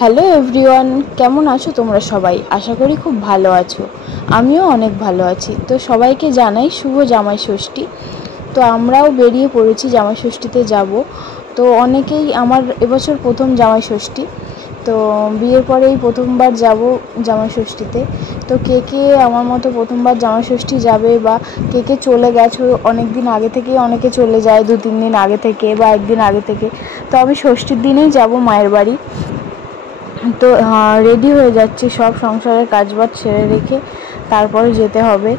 Hello everyone, কেমন আছো তোমরা সবাই? আশা করি খুব ভালো আছো। আমিও অনেক ভালো আছি। তো সবাইকে জানাই শুভ জামাই ষষ্ঠী। তো আমরাও বেরিয়ে পড়েছি জামাই ষষ্ঠীতে যাব। তো অনেকেই আমার এবছর প্রথম জামাই ষষ্ঠী, তো বিয়ের পরেই প্রথমবার যাব জামাই ষষ্ঠীতে। তো কে কে আমার মতো প্রথমবার জামাই ষষ্ঠী যাবে, বা কে কে চলে গেছো অনেক দিন আগে থেকেই, অনেকে চলে যায় 2-3 দিন আগে থেকে বা একদিন আগে থেকে। তো আমি ষষ্ঠীর দিনেই যাব মায়ের বাড়ি। তো রেডি হয়ে যাচ্ছি, সব সংসারের কাজবাজ ছেড়ে রেখে তারপরে যেতে হবে।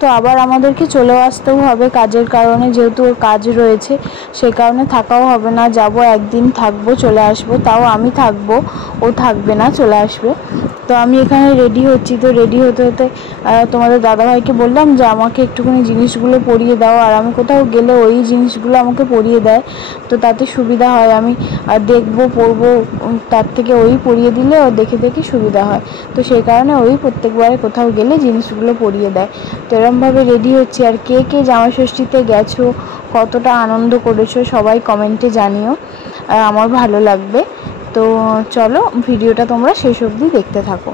তো আবার আমাদেরকে চলেও আসতেও হবে কাজের কারণে, যেহেতু ওর কাজ রয়েছে, সে কারণে থাকাও হবে না। যাব একদিন, থাকবো, চলে আসবো। তাও আমি থাকবো, ও থাকবে না, চলে আসবে। তো আমি এখানে রেডি হচ্ছি। তো রেডি হতে হতে তোমাদের দাদাভাইকে বললাম যে আমাকে একটুখানি জিনিসগুলো পরিয়ে দাও। আর আমি কোথাও গেলে ওই জিনিসগুলো আমাকে পরিয়ে দেয়, তো তাতে সুবিধা হয়। আমি দেখবো, পরবো, তার থেকে ওই পরিয়ে দিলে ও দেখে দেখে সুবিধা হয়। তো সেই কারণে ওই প্রত্যেকবারে কোথাও গেলে জিনিসগুলো পরিয়ে দেয়। তো এরমভাবে রেডি হচ্ছি। আর কে কে জামাই ষষ্ঠীতে গেছো, কতটা আনন্দ করেছো, সবাই কমেন্টে জানিও, আমার ভালো লাগবে। তো চলো ভিডিওটা তোমরা শেষ অবধি দেখতে থাকো।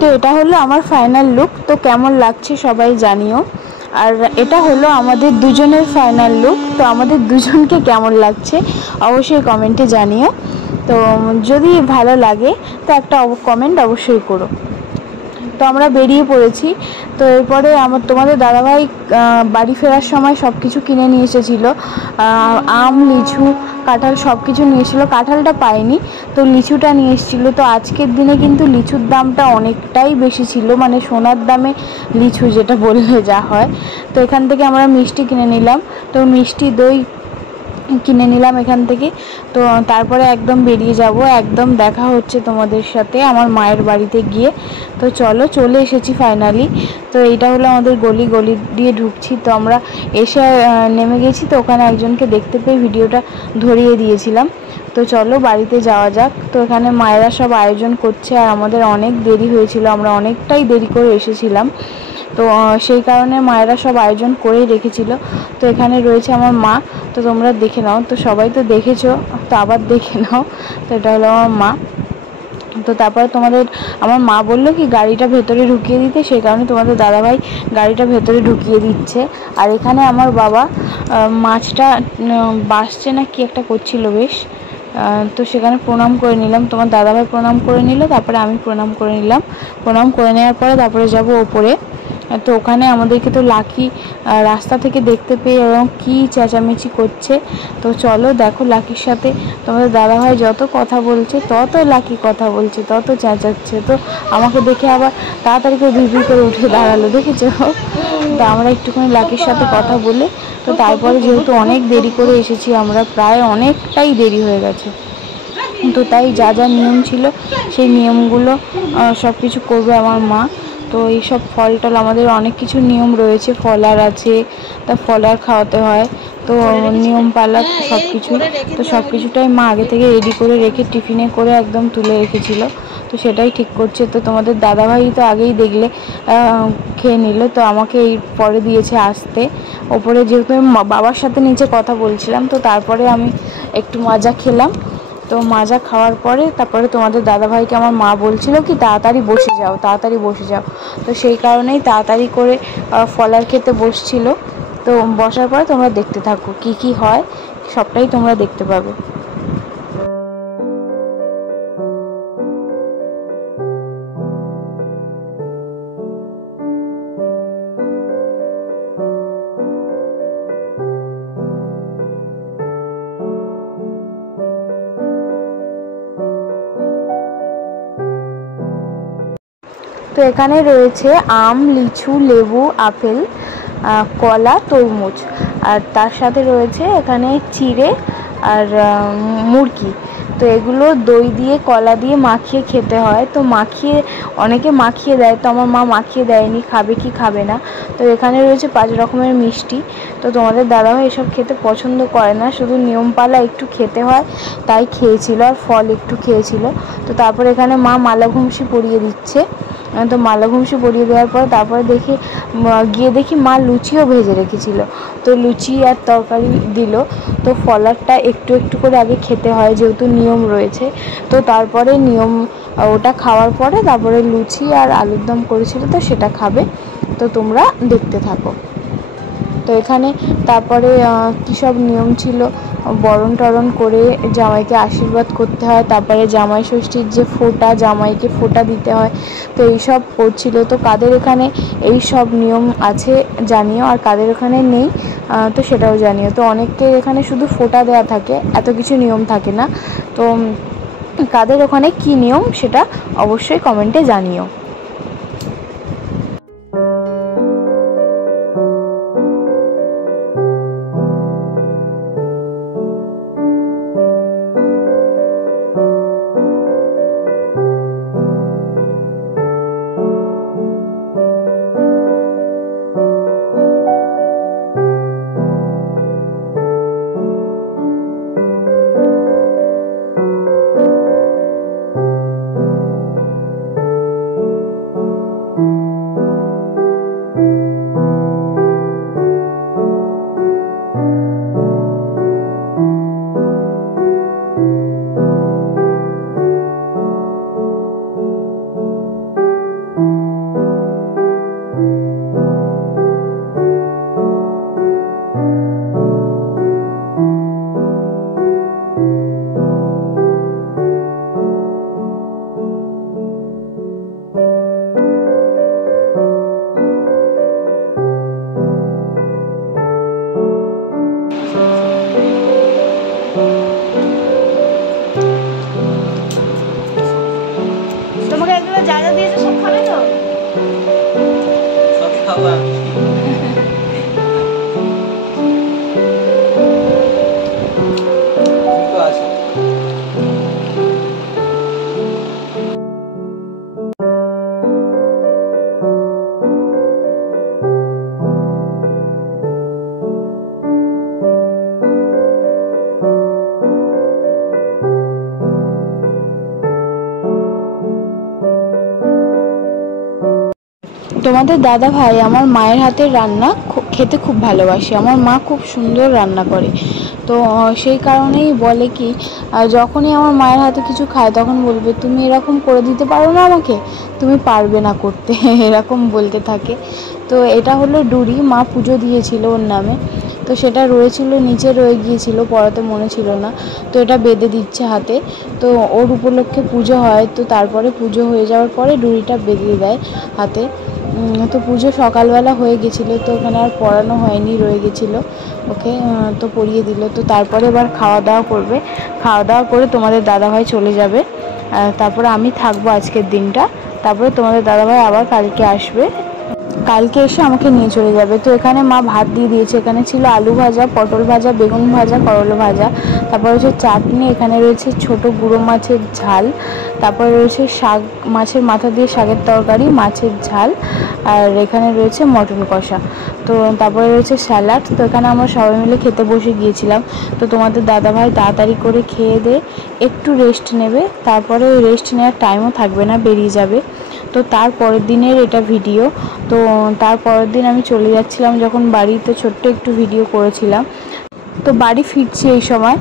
তো এটা হলো আমার ফাইনাল লুক। তো কেমন লাগছে সবাই জানিও। আর এটা হলো আমাদের দুজনের ফাইনাল লুক। তো আমাদের দুজনকে কেমন লাগছে অবশ্যই কমেন্টে জানিও। তো যদি ভালো লাগে তো একটা কমেন্ট অবশ্যই করো। তো আমরা বেরিয়ে পড়েছি। তো এরপরে তোমাদের দাদাভাই বাড়ি ফেরার সময় সব কিছু কিনে নিয়ে এসেছিলো। আম, লিচু, কাঁঠাল সব কিছু নিয়ে এসেছিলো। কাঁঠালটা পাইনি, তো লিচুটা নিয়ে এসেছিলো। তো আজকের দিনে কিন্তু লিচুর দামটা অনেকটাই বেশি ছিল, মানে সোনার দামে লিচু যেটা বললে যা হয়। তো এখান থেকে আমরা মিষ্টি কিনে নিলাম। তো মিষ্টি, দই কিনে নিলাম এখান থেকে। তো তারপরে একদম বেরিয়ে যাব। একদম দেখা হচ্ছে তোমাদের সাথে আমার মায়ের বাড়িতে গিয়ে। তো চলে এসেছি ফাইনালি। তো এইটা হলো আমাদের গলি দিয়ে ঢুকছি। তো আমরা এসে নেমে গেছি। তো ওখানে একজনকে দেখতে পেয়ে ভিডিওটা ধরিয়ে দিয়েছিলাম। তো চলো বাড়িতে যাওয়া যাক। তো এখানে মায়েরা সব আয়োজন করছে, আর আমাদের অনেক দেরি হয়েছিল, আমরা অনেকটাই দেরি করে এসেছিলাম। তো সেই কারণে মায়েরা সব আয়োজন করেই রেখেছিল। তো এখানে রয়েছে আমার মা। তো তোমরা দেখে নাও। তো সবাই তো দেখেছো, তো আবার দেখে নাও। তো এটা হলো আমার মা। তো তারপরে আমার মা বললো কি গাড়িটা ভেতরে ঢুকিয়ে দিতে, সেই কারণে তোমাদের দাদাভাই গাড়িটা ভেতরে ঢুকিয়ে দিচ্ছে। আর এখানে আমার বাবা মাছটা বাসছে না কি একটা করছিল বেশ। তো সেখানে প্রণাম করে নিলাম। তোমার দাদাভাই প্রণাম করে নিল, তারপরে আমি প্রণাম করে নিলাম। প্রণাম করে নেওয়ার পরে তারপরে যাব ওপরে। তো ওখানে আমাদেরকে তো লাকি রাস্তা থেকে দেখতে পেয়ে এবং কী চেঁচামেচি করছে। তো চলো দেখো, লাকির সাথে তোমাদের দাদাভাই যত কথা বলছে, তত লাকি কথা বলছে, তত চেঁচাচ্ছে। তো আমাকে দেখে আবার তাড়াতাড়ি করে ভিড় করে উঠে দাঁড়ালো, দেখেছো? তো আমরা একটুখানি লাকির সাথে কথা বলে, তো তারপরে যেহেতু অনেক দেরি করে এসেছি আমরা, প্রায় অনেকটাই দেরি হয়ে গেছে, তো তাই যা যা নিয়ম ছিল সেই নিয়মগুলো সব কিছু করবে আমার মা। তো এইসব ফল টল আমাদের অনেক কিছু নিয়ম রয়েছে, ফলার আছে, তা ফলার খাওয়াতে হয়। তো নিয়ম পালা সব কিছুই, তো সব কিছুটাই মা আগে থেকে রেডি করে রেখে টিফিনে করে একদম তুলে রেখেছিল। তো সেটাই ঠিক করছে। তো তোমাদের দাদাভাই তো আগেই দেখলে খেয়ে নিল। তো আমাকে এই পরে দিয়েছে আসতে ওপরে, যেহেতু বাবার সাথে নিচে কথা বলছিলাম। তো তারপরে আমি একটু মাজা খেলাম। তো মাজা খাওয়ার পরে তারপরে তোমাদের দাদাভাইকে আমার মা বলছিল কি তাড়াতাড়ি বসে যাও, তাড়াতাড়ি বসে যাও। তো সেই কারণেই তাড়াতাড়ি করে ফলার খেতে বসছিল। তো বসার পরে তোমরা দেখতে থাকো কি কি হয়, সবটাই তোমরা দেখতে পাবে। তো এখানে রয়েছে আম, লিচু, লেবু, আপেল, কলা, তরমুজ, আর তার সাথে রয়েছে এখানে চিড়ে আর মুরগি। তো এগুলো দই দিয়ে কলা দিয়ে মাখিয়ে খেতে হয়। তো অনেকে মাখিয়ে দেয়, তো আমার মা মাখিয়ে দেয়নি, খাবে কি খাবে না। তো এখানে রয়েছে 5 রকমের মিষ্টি। তো তোমাদের দাদাভাই এসব খেতে পছন্দ করে না, শুধু নিয়মপালা একটু খেতে হয় তাই খেয়েছিল, আর ফল একটু খেয়েছিল। তো তারপর এখানে মা মালা ঘুমসি পরিয়ে দিচ্ছে। তো মালা ঘুমসি পরিয়ে দেওয়ার পর তারপরে গিয়ে দেখি মা লুচিও ভেজে রেখেছিল। তো লুচি আর তরকারি দিল। তো ফলারটা একটু একটু করে আগে খেতে হয়, যেহেতু নিয়ম রয়েছে। তো তারপরে ওটা খাওয়ার পরে তারপরে লুচি আর আলুর দম করেছিল, তো সেটা খাবে। তো তোমরা দেখতে থাকো। তো এখানে তারপরে কী সব নিয়ম ছিল, বরণ টরণ করে জামাইকে আশীর্বাদ করতে হয়, তারপরে জামাই ষষ্ঠীর যে ফোঁটা, জামাইকে ফোঁটা দিতে হয়। তো এইসব করছিল। তো কাদের এখানে এই সব নিয়ম আছে জানিও, আর কাদের এখানে নেই তো সেটাও জানিও। তো অনেকের এখানে শুধু ফোঁটা দেওয়া থাকে, এত কিছু নিয়ম থাকে না। তো কাদের ওখানে কী নিয়ম সেটা অবশ্যই কমেন্টে জানিও। তোমাকে এগুলো যা যা দিয়েছে সব খাবে তো? সবই খাবো আমি। তোমাদের দাদা ভাই আমার মায়ের হাতের রান্না খেতে খুব ভালোবাসে। আমার মা খুব সুন্দর রান্না করে। তো সেই কারণেই বলে কি, যখনই আমার মায়ের হাতে কিছু খায় তখন বলবে, তুমি এরকম করে দিতে পারো না আমাকে, তুমি পারবে না করতে, এরকম বলতে থাকে। তো এটা হলো ডুরি, মা পুজো দিয়েছিল ওর নামে। তো সেটা নিচে রয়ে গিয়েছিল, পড়াতে মনে ছিল না। তো এটা বেঁধে দিচ্ছে হাতে। তো ওর উপলক্ষে পুজো হয়। তো তারপরে পুজো হয়ে যাওয়ার পরে ডুরিটা বেঁধে দেয় হাতে। তো পুজো সকালবেলা হয়ে গেছিলো, তো ওখানে আর পড়ানো হয়নি, রয়ে গেছিলো ওকে। তো পরিয়ে দিল। তো তারপরে এবার খাওয়া দাওয়া করবে। খাওয়া দাওয়া করে তোমাদের দাদাভাই চলে যাবে। তারপরে আমি থাকবো আজকের দিনটা। তারপরে তোমাদের দাদাভাই আবার কালকে আসবে, কালকে এসে আমাকে নিয়ে চলে যাবে। তো এখানে মা ভাত দিয়ে দিয়েছে। এখানে ছিল আলু ভাজা, পটল ভাজা, বেগুন ভাজা, করলা ভাজা, তারপর রয়েছে চাটনি, এখানে রয়েছে ছোট গুঁড়ো মাছের ঝাল, তারপরে রয়েছে শাক, মাছের মাথা দিয়ে শাকের তরকারি, মাছের ঝাল, আর এখানে রয়েছে মটন কষা। তো তারপরে রয়েছে স্যালাড। তো এখানে আমরা সবাই মিলে খেতে বসে গিয়েছিলাম। তো তোমাদের দাদাভাই তাড়াতাড়ি করে খেয়ে দিয়ে একটু রেস্ট নেবে, তারপরে রেস্ট নেওয়ার টাইমও থাকবে না, বেরিয়ে যাবে। তো তার পরের দিনের এটা ভিডিও। তো তার পরের দিন আমি চলে যাচ্ছিলাম যখন বাড়িতে, ছোট্ট একটু ভিডিও করেছিলাম। তো বাড়ি ফিরছি এই সময়।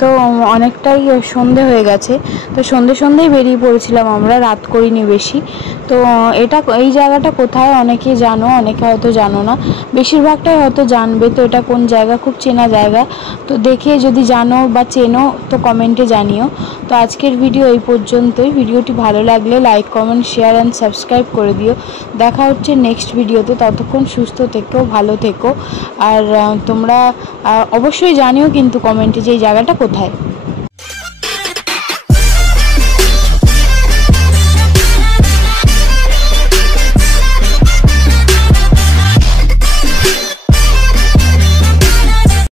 তো অনেকটাই সন্ধে হয়ে গেছে। তো সন্ধেই বেরিয়ে পড়েছিলাম আমরা, রাত করিনি বেশি। তো এই জায়গাটা কোথায় অনেকে জানো, অনেকে হয়তো জানো না, বেশিরভাগটাই হয়তো জানবে। তো এটা কোন জায়গা, খুব চেনা জায়গা। তো দেখে যদি জানো বা চেনো তো কমেন্টে জানিও। তো আজকের ভিডিও এই পর্যন্তই। ভিডিওটি ভালো লাগলে like, comment, share and subscribe করে দিও। দেখা হচ্ছে নেক্সট ভিডিওতে। ততক্ষণ সুস্থ থেকো, ভালো থেকো। আর তোমরা অবশ্যই জানিও কিন্তু কমেন্টে যে এই জায়গাটা কোথায়।